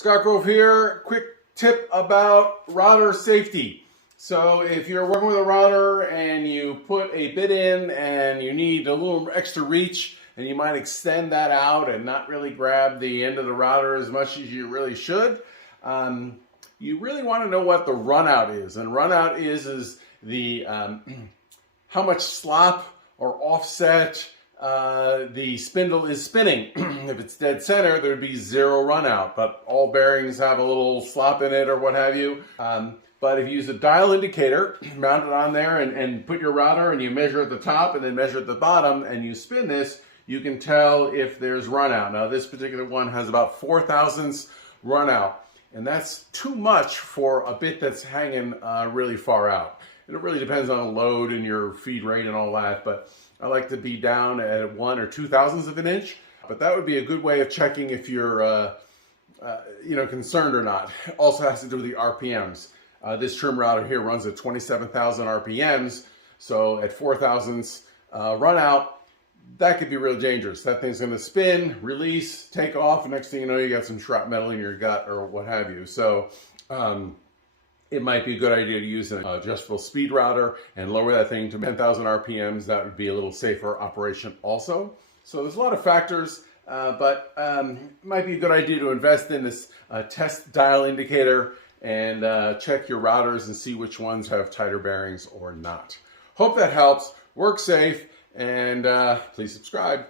Scott Grove here. Quick tip about router safety. So if you're working with a router and you put a bit in and you need a little extra reach and you might extend that out and not really grab the end of the router as much as you really should, you really want to know what the runout is. And runout is the how much slop or offset the spindle is spinning. If it's dead center, there'd be zero runout, but all bearings have a little slop in it or what have you. But if you use a dial indicator, mount it on there and put your router and you measure at the top and then measure at the bottom and you spin this, you can tell if there's runout. Now this particular one has about 4 thousandths runout, and that's too much for a bit that's hanging really far out. And it really depends on the load and your feed rate and all that, but I like to be down at 1 or 2 thousandths of an inch. But that would be a good way of checking if you're concerned or not. Also has to do with the RPMs. This trim router here runs at 27,000 RPMs, so at 4 thousandths run out, that could be real dangerous. That thing's going to spin, release, take off, and next thing you know, you got some shrapnel in your gut or what have you. So it might be a good idea to use an adjustable speed router and lower that thing to 10,000 RPMs. That would be a little safer operation also. So there's a lot of factors, but it might be a good idea to invest in this test dial indicator and check your routers and see which ones have tighter bearings or not. Hope that helps. Work safe, and please subscribe.